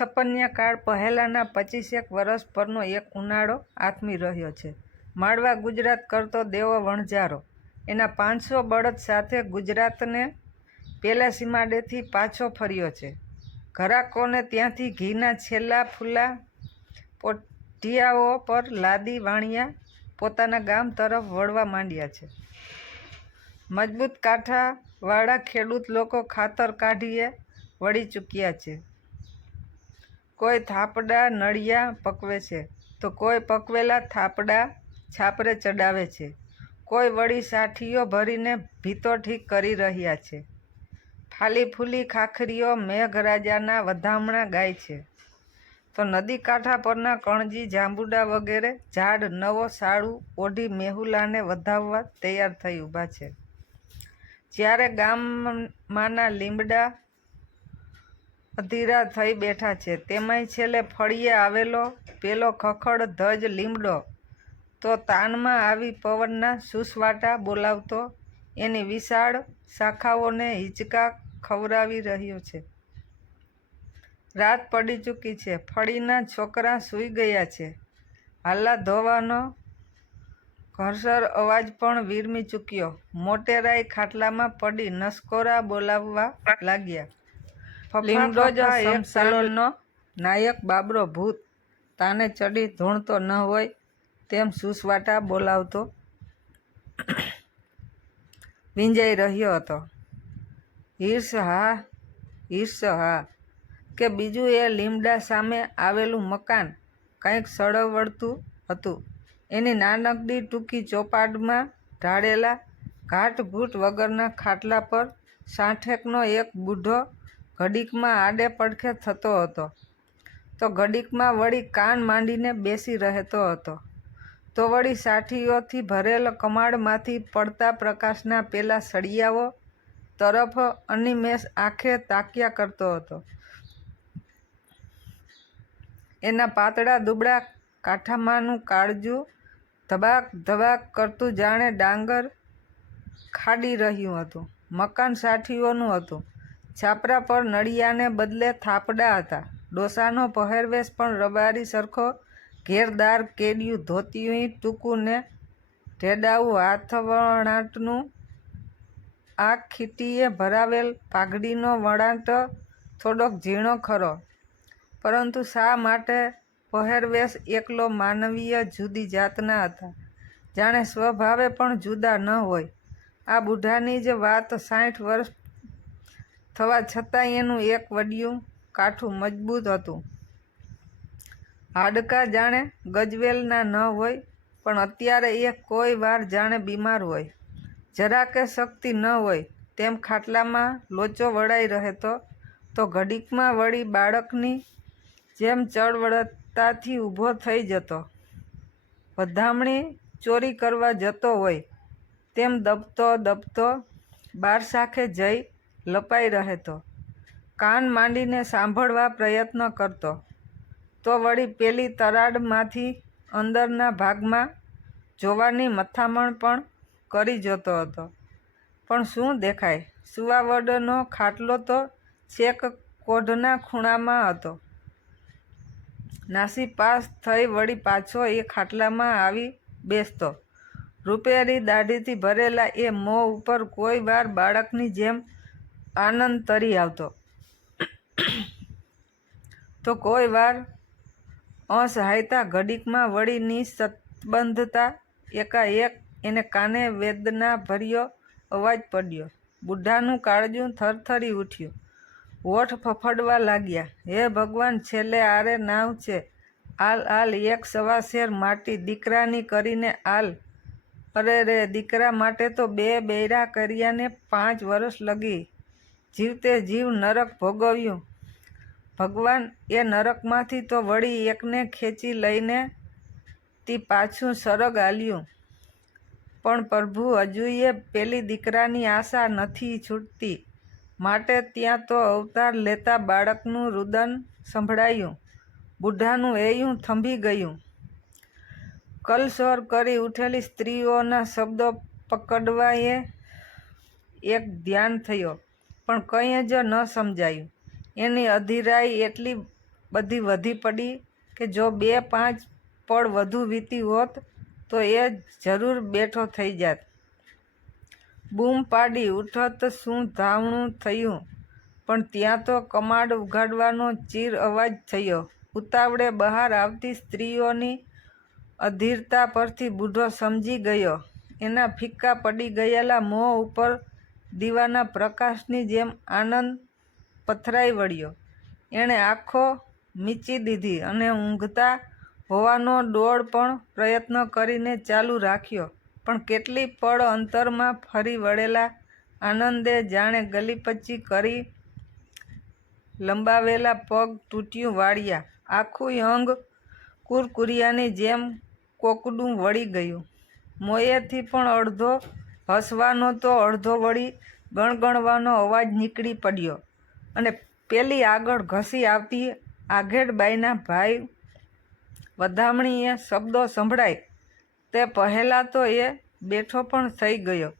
છપ્પનિયા કાળ પહેલાંના પચીસેક વર્ષ પરનો એક ઉનાળો આથમી રહ્યો છે. માળવા ગુજરાત કરતો દેવો વણઝારો. એના પાંચસો બળદ સાથે ગુજરાતને પેલા સીમાડેથી પાછો ફર્યો છે. ઘરાકોને ત્યાંથી ઘીના છેલ્લા ફૂલા પોટિયાઓ પર લાદી વાણિયા પોતાના ગામ તરફ વળવા માંડ્યા છે. મજબૂત કાંઠાવાળા ખેડૂત લોકો ખાતર કાઢીએ વળી ચૂક્યા છે. કોઈ થાપડા નળિયા પકવે છે, તો કોઈ પકવેલા થાપડા છાપરે ચડાવે છે. કોઈ વળી સાઠીઓ ભરીને ભીતો ઠીક કરી રહ્યા છે. ફાલી ફૂલી ખાખરીઓ મેઘરાજાના વધામણા ગાય છે. તો નદી કાંઠા પરના કણજી, જાંબુડા વગેરે ઝાડ, નવો સાડું ઓઢી મેહુલાને વધાવવા તૈયાર થઈ ઊભા છે. જ્યારે ગામમાંના લીમડા અધીરા થઈ બેઠા છે. તેમાંય છેલ્લે ફળીએ આવેલો પેલો ખખડ ધજ લીમડો. તો તાનમાં આવી પવનના સુસવાટા બોલાવતો એની વિશાળ શાખાઓને હિંચકા ખવરાવી રહ્યો છે. રાત પડી ચૂકી છે. ફળીના છોકરા સૂઈ ગયા છે. હાલા ધોવાનો ઘરસર અવાજ પણ વીરમી ચૂક્યો. મોટેરાય ખાટલામાં પડી નસકોરા બોલાવવા લાગ્યા. લીમડો જ એક સલોનનો નાયક બાબરો ભૂત. તાને ચડી ધૂણતો ન હોય તેમ સુસવાટા બોલાવતો. વિંજાઈ રહ્યો હતો. ઈર્ષ હા ઈર્ષ હા કે બીજું એ લીમડા સામે આવેલું મકાન કંઈક સળવડતું હતું. એની નાનકડી ટૂંકી ચોપાટમાં ઢાળેલા ઘાટઘૂટ વગરના ખાટલા પર સાઠેકનો એક બૂઢો ઘડીકમાં આડે પડખે થતો હતો. તો ઘડીકમાં વળી કાન માંડીને બેસી રહેતો હતો. તો વળી સાઠીઓથી ભરેલ કમાડમાંથી પડતા પ્રકાશના પેલા સળિયાઓ તરફ અનિમેષ આંખે તાક્યા કરતો હતો. એના પાતળા દુબળા કાંઠામાંનું કાળજું ધબાક ધબાક કરતું જાણે ડાંગર ખાડી રહ્યું હતું. મકાન સાઠીઓનું હતું. છાપરા પર નળિયાને બદલે થાપડા હતા. ડોસાનો પહેરવેશ પણ રબારી સરખો ઘેરદાર કેડિયું ધોતિયું ટૂંકું ને ઢેડાવું હાથવણાટનું આ ખીટીએ ભરાવેલ પાઘડીનો વળાંટ થોડોક ઝીણો ખરો. પરંતુ શા માટે પહેરવેશ એકલો માનવીય જુદી જાતના હતા? જાણે સ્વભાવે પણ જુદા ન હોય. આ બુઢાની જ વાત સાઠ વર્ષ થવા છતાં એનું એક વડિયું કાઠું મજબૂત હતું. હાડકાં જાણે ગજવેલના ન હોય, પણ અત્યારે એ કોઈ વાર જાણે બીમાર હોય. જરાકે શક્તિ ન હોય, તેમ ખાટલામાં લોચો વળાઈ રહેતો તો ઘડીકમાં વળી બાળકની જેમ ચળવળતાથી ઊભો થઈ જતો. વધામણી ચોરી કરવા જતો હોય, તેમ દબતો દબતો બાર શાખે જઈ લપાઈ રહેતો કાન માંડીને સાંભળવા પ્રયત્ન કરતો. તો વળી પેલી તરાડમાંથી અંદરના ભાગમાં જોવાની મથામણ પણ કરી જતો હતો. પણ શું દેખાય? સુવાવડનો ખાટલો તો છેક કોઢના ખૂણામાં હતો. નાસી પાસ થઈ વળી પાછો એ ખાટલામાં આવી બેસતો. રૂપેરી દાઢીથી ભરેલા એ મોં ઉપર કોઈ વાર બાળકની જેમ આનંદ તરી આવતો. તો કોઈ વાર અસહાયતા ઘડીકમાં વળી નિસ્તબંધતા એકાએક એને કાને વેદના ભર્યો અવાજ પડ્યો. બુઢાનું કાળજું થરથરી ઉઠ્યું. હોઠ ફફડવા લાગ્યા. હે ભગવાન, છેલ્લે આરે નાવ છે. આલ આલ, એક સવા શેર માટી દીકરાની કરીને આલ. અરે રે, દીકરા માટે તો બે બૈરા કર્યાને પાંચ વર્ષ લગી. જીવતે જીવ નરક ભોગવ્યું. ભગવાન એ નરકમાંથી તો વળી એકને ખેંચી લઈને તી પાછું સરગ આલ્યું. પણ પ્રભુ હજુએ પેલી દીકરાની આશા નથી છૂટતી. માટે ત્યાં તો અવતાર લેતા બાળકનું રુદન સંભળાયું. બુઢાનું એયું થંભી ગયું. કલસોર કરી ઉઠેલી સ્ત્રીઓના શબ્દો પકડવાએ એક ધ્યાન થયો. પણ કંઈ જ ન સમજાયું. એની અધીરાઈ એટલી બધી વધી પડી કે જો બે પાંચ પળ વધુ વીતી હોત તો એ જરૂર બેઠો થઈ જાત. બૂમ પાડી ઉઠત શું ધાવણું થયું? પણ ત્યાં તો કમાડ ઉઘાડવાનો ચીર અવાજ થયો. ઉતાવળે બહાર આવતી સ્ત્રીઓની અધીરતા પરથી બુઢો સમજી ગયો. એના ફિક્કા પડી ગયેલા મોં ઉપર દીવાના પ્રકાશની જેમ આનંદ પથરાઈ વળ્યો. એણે આંખો મીચી દીધી અને ઊંઘતા હોવાનો ડોળ પણ પ્રયત્ન કરીને ચાલુ રાખ્યો. પણ કેટલી પળ અંતરમાં ફરી વળેલા આનંદે જાણે ગલીપચ્ચી કરી લંબાવેલા પગ તૂટ્યું વાળ્યા. આખું અંગ કુરકુરિયાની જેમ કોકડું વળી ગયું. મોયેથી પણ અડધો હસવાનો તો અડધો વળી ગણગણવાનો અવાજ નીકળી પડ્યો અને પેલી આગળ ઘસી આવતી આઘેડબાઈના ભાઈ વધામણીએ શબ્દો સંભળાય. તે પહેલાં તો એ બેઠો પણ થઈ ગયો.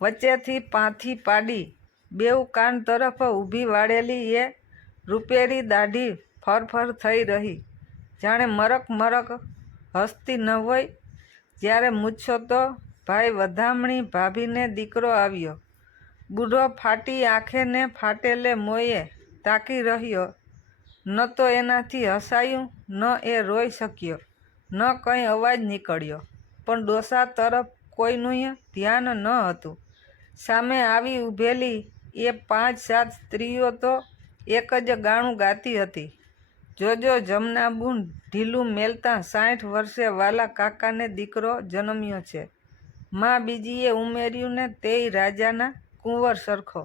વચ્ચેથી પાંથી પાડી બેઉ કાન તરફ ઊભી વાળેલી એ રૂપેરી દાઢી ફરફર થઈ રહી. જાણે મરક મરક હસતી ન હોય. જ્યારે મૂછો તો ભાઈ વધામણી ભાભીને દીકરો આવ્યો. બુઢો ફાટી આંખેને ફાટેલે મોયે તાકી રહ્યો. ન તો એનાથી હસાયું, ન એ રોઈ શક્યો, ન કંઈ અવાજ નીકળ્યો. પણ ડોસા તરફ કોઈનું ધ્યાન ન હતું. સામે આવી ઊભેલી એ પાંચ સાત સ્ત્રીઓ તો એક જ ગાણું ગાતી હતી. જોજો જમનાબુન ઢીલું મેલતા સાઠ વર્ષે વાલા કાકાને દીકરો જન્મ્યો છે. માં બીજીએ ઉમેર્યું ને તેય રાજાના કુંવર સરખો.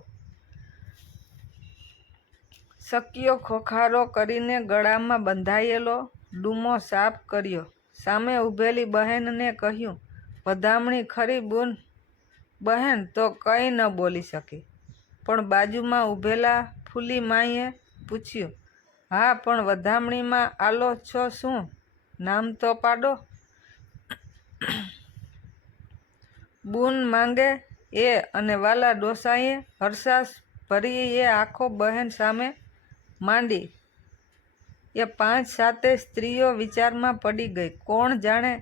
શક્યો ખોખારો કરીને ગળામાં બંધાયેલો ડૂમો સાફ કર્યો. સામે ઊભેલી બહેનને કહ્યું વધામણી ખરી બુન, બહેન તો કંઈ ન બોલી શકી. પણ બાજુમાં ઊભેલા ફૂલી માઈએ પૂછ્યું, હા, પણ વધામણીમાં આલો છો શું? નામ તો પાડો. બુન માંગે એ અને વાલા ડોસાએ હરસાસ ભરી એ આખો બહેન સામે માંડી. એ પાંચ સાતે સ્ત્રીઓ વિચારમાં પડી ગઈ. કોણ જાણે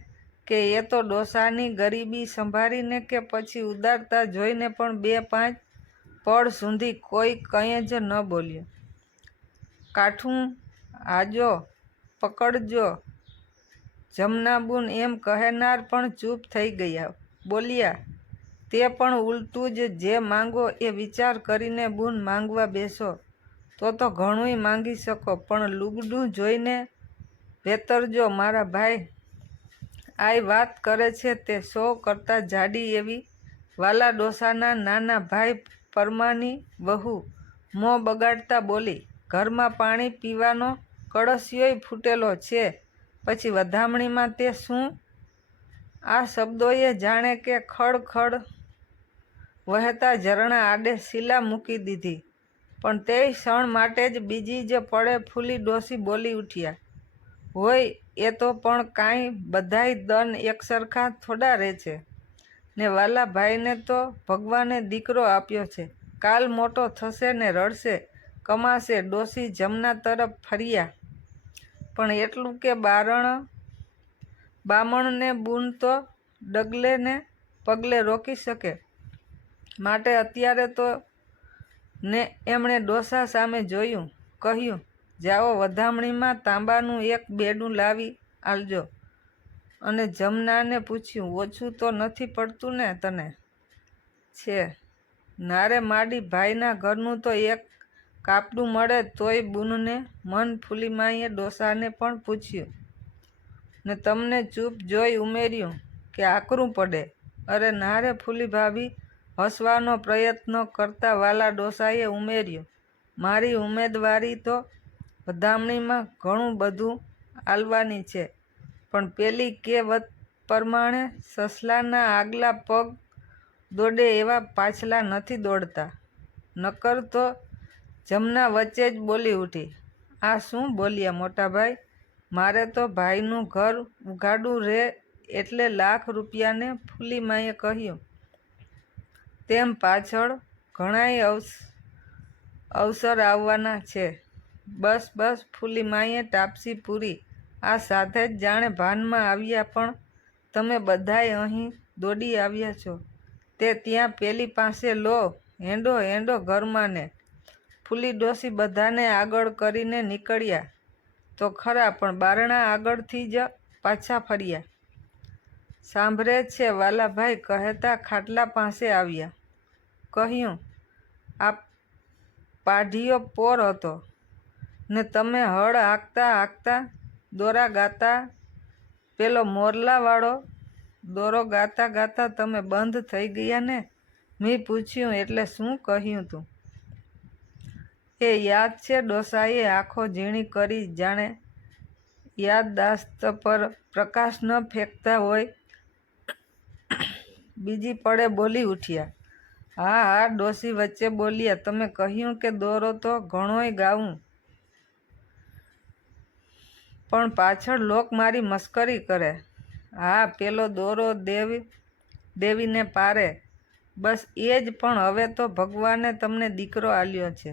કે એ તો ડોસાની ગરીબી સંભાળીને કે પછી ઉદારતા જોઈને પણ બે પાંચ પળ સુધી કોઈ કંઈ જ ન બોલ્યું. કાઠું આજો પકડજો, જમનાબુન, એમ કહેનાર પણ ચૂપ થઈ ગયા. બોલ્યા, તે પણ ઉલટું જ જે માંગો એ વિચાર કરીને બુન માંગવા બેસો. તો તો ઘણુંય માંગી શકો, પણ લુગડું જોઈને વેતરજો, મારા ભાઈ. આય વાત કરે છે તે સો કરતાં જાડી એવી વાલા ડોસાના નાના ભાઈ પરમાની બહુ મોં બગાડતા બોલી, ઘરમાં પાણી પીવાનો કળશિયોય ફૂટેલો છે. પછી વધામણીમાં તે શું આ શબ્દોએ જાણે કે ખડ ખડ વહેતા ઝરણા આડે શીલા મૂકી દીધી. પણ તે ક્ષણ માટે જ બીજી જ પડે ફૂલી ડોસી બોલી ઉઠ્યા. હોય, એ તો પણ કાંઈ બધાય દન એકસરખા થોડા રહે છે. ને વાલા તો ભગવાને દીકરો આપ્યો છે. કાલ મોટો થશે ને રડશે, કમાશે, ડોસી જમના તરફ ફર્યા. પણ એટલું કે બારણ બામણને બૂન તો ડગલે પગલે રોકી શકે. માટે અત્યારે તો ને એમણે ડોસા સામે જોયું, કહ્યું, જાઓ વધામણીમાં તાંબાનું એક બેડું લાવી આલજો. અને જમનાને પૂછ્યું, ઓછું તો નથી પડતું ને તને? છે. નારે માડી ભાઈના ઘરનું તો એક કાપડું મળે તોય બુનને મન ફૂલીમાઈએ ડોસાને પણ પૂછ્યું. ને તમને ચૂપ જોઈ ઉમેર્યું કે આકરું પડે. અરે નારે ફૂલી ભાભી, હસવાનો પ્રયત્ન કરતા વાલા ડોસાએ ઉમેર્યું, મારી ઉમેદવારી તો વધામણીમાં ઘણું બધું આલવાની છે, પણ પેલી કહેવત પ્રમાણે સસલાના આગલા પગ દોડે એવા પાછલા નથી દોડતા. નકર તો જમના વચ્ચે જ બોલી ઉઠી. આ શું બોલ્યા મોટાભાઈ? મારે તો ભાઈનું ઘર ઉઘાડું રહે એટલે લાખ રૂપિયાને ફૂલીમાએ કહ્યું. તેમ પાછળ ઘણાય અવસ, અવસર આવવાના છે. બસ બસ, ફૂલી માએ ટાપસી પૂરી. આ સાથે જ જાણે ભાનમાં આવ્યા પણ તમે બધાય અહીં દોડી આવ્યા છો. તે ત્યાં પેલી પાસે લો, હેંડો હેંડો ઘરમાં ને ફૂલી ડોસી બધાને આગળ કરીને નીકળ્યા. તો ખરા, પણ બારણા આગળથી જ પાછા ફર્યા. સાંભળે છે, વાલાભાઈ કહેતા ખાટલા પાસે આવ્યા. કહ્યું, આ પાઢીયો પોર હતો. ને તમે હળ હાંકતા હાંકતા દોરા ગાતા, પેલો મોરલાવાળો દોરો ગાતા ગાતા તમે બંધ થઈ ગયા ને? મેં પૂછ્યું, એટલે શું કહ્યું તું? એ યાદ છે? ડોસાએ આંખો ઝીણી કરી જાણે યાદદાસ્ત પર પ્રકાશ ન ફેંકતા હોય. બીજી પડે બોલી ઉઠ્યા. હા હા, ડોસી વચ્ચે બોલ્યા. તમે કહ્યું કે દોરો તો ઘણોય ગાવું પણ પાછળ લોક મારી મસ્કરી કરે. હા, પેલો દોરો દેવી, દેવીને પારે. બસ એ જ પણ હવે તો ભગવાને તમને દીકરો આલ્યો છે.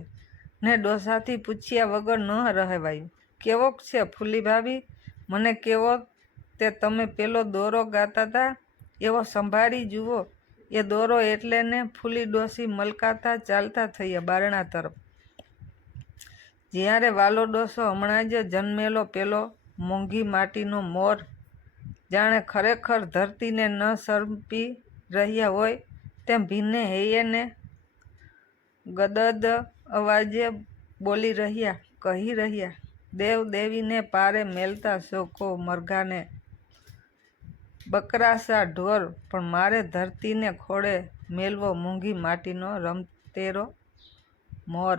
ને ડોસાથી પૂછ્યા વગર ન રહેવાયું કેવોક છે ફૂલી ભાભી? મને કેવો તે તમે પેલો દોરો ગાતા હતા એવો સંભાળી જુઓ. એ દોરો એટલે ને ફૂલી ડોસી મલકાતા ચાલતા થયા બારણા તરફ. જ્યારે વાલો ડોસો હમણાં જ જન્મેલો પેલો મોંઘી માટીનો મોર. જાણે ખરેખર ધરતીને ન સરપી રહ્યા હોય તેમ ભીને હૈયેને ગદદ અવાજે બોલી રહ્યા, કહી રહ્યા, દેવ દેવીને પારે મેલતા શોકો મરઘાને. બકરાસા ઢોર, પણ મારે ધરતીને ખોળે મેલવો મૂંઘી માટીનો રમતેરો મોર.